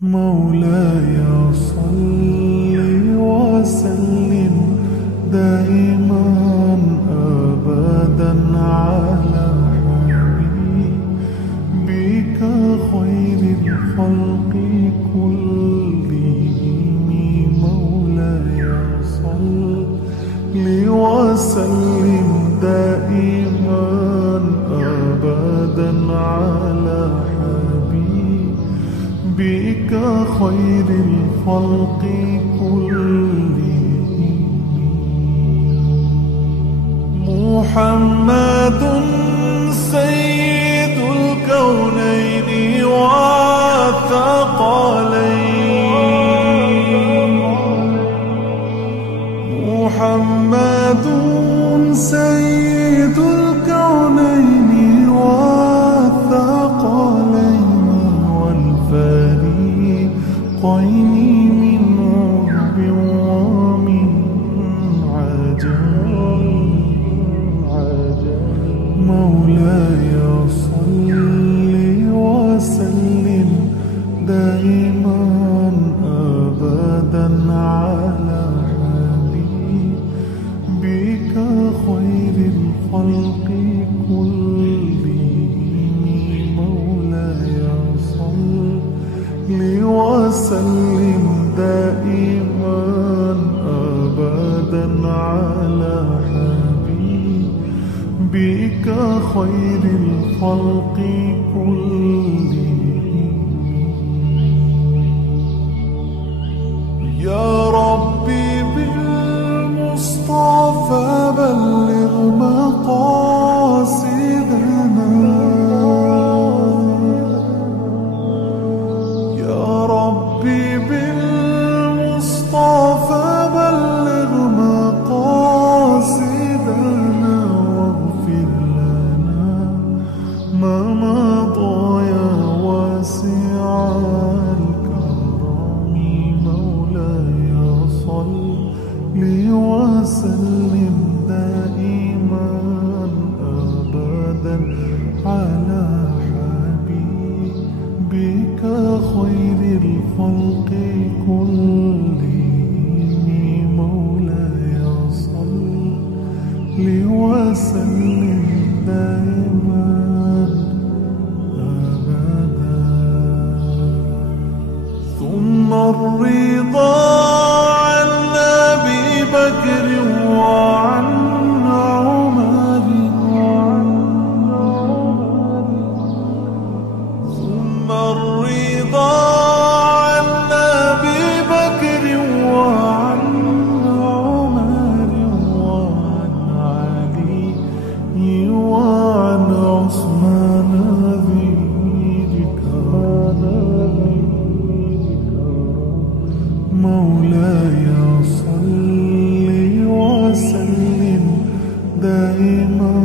مولاي صل وسلم دائما أبدا على حبيبك خير الخلق كلهم. مولاي صل وسلم دائما أبدا على بك خير الخلق كلهم. محمد سيد الكونين والثقلين. محمد سيد الكونين والثقلين والفريقين من عرب ومن عجم. مولاي صل وسلم دائما أبدا على حبيبك خير الخلق كلهم. مولاي صل وسلم دائما أبدا على حبيبك خير الخلق كلهم. يا ربي بالمصطفى بلغ مقاصدنا. يا ربي بالمصطفى بلغ مقاصدنا واغفر لنا ما مضى يا واسع الكرم. مولاي صل وسلم دائما أبدا على حبيبك خير الخلق كلهم. مولاي صل وسلم دائما أبدا. ثم الرضا عن أبي بكر وعن عمر. ثم الرضا عن أبي بكر وعن عمر وعن علي وعن عثمان ذي الكرم. مولاي صل وسلم دائما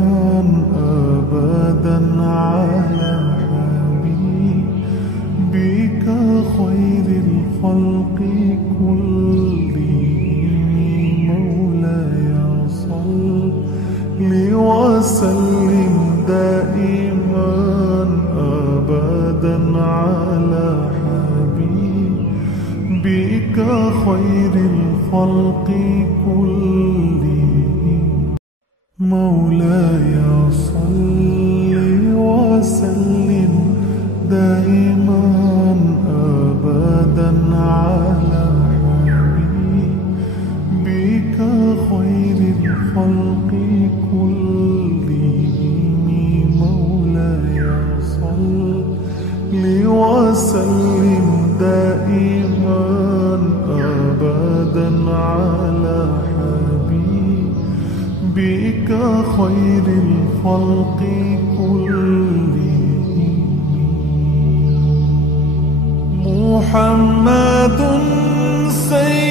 أبدا على حبيبك خير الخلق كلهم. مولاي صل وسلم دائما أبدا على حبيبك خير الخلق كلهم. مولاي صل وسلم دائما أبدا على حبيبك خير الخلق كلهم. مولاي صل وسلم دائما أبدا على حبيبك خير الخلق كلهم. محمد سيد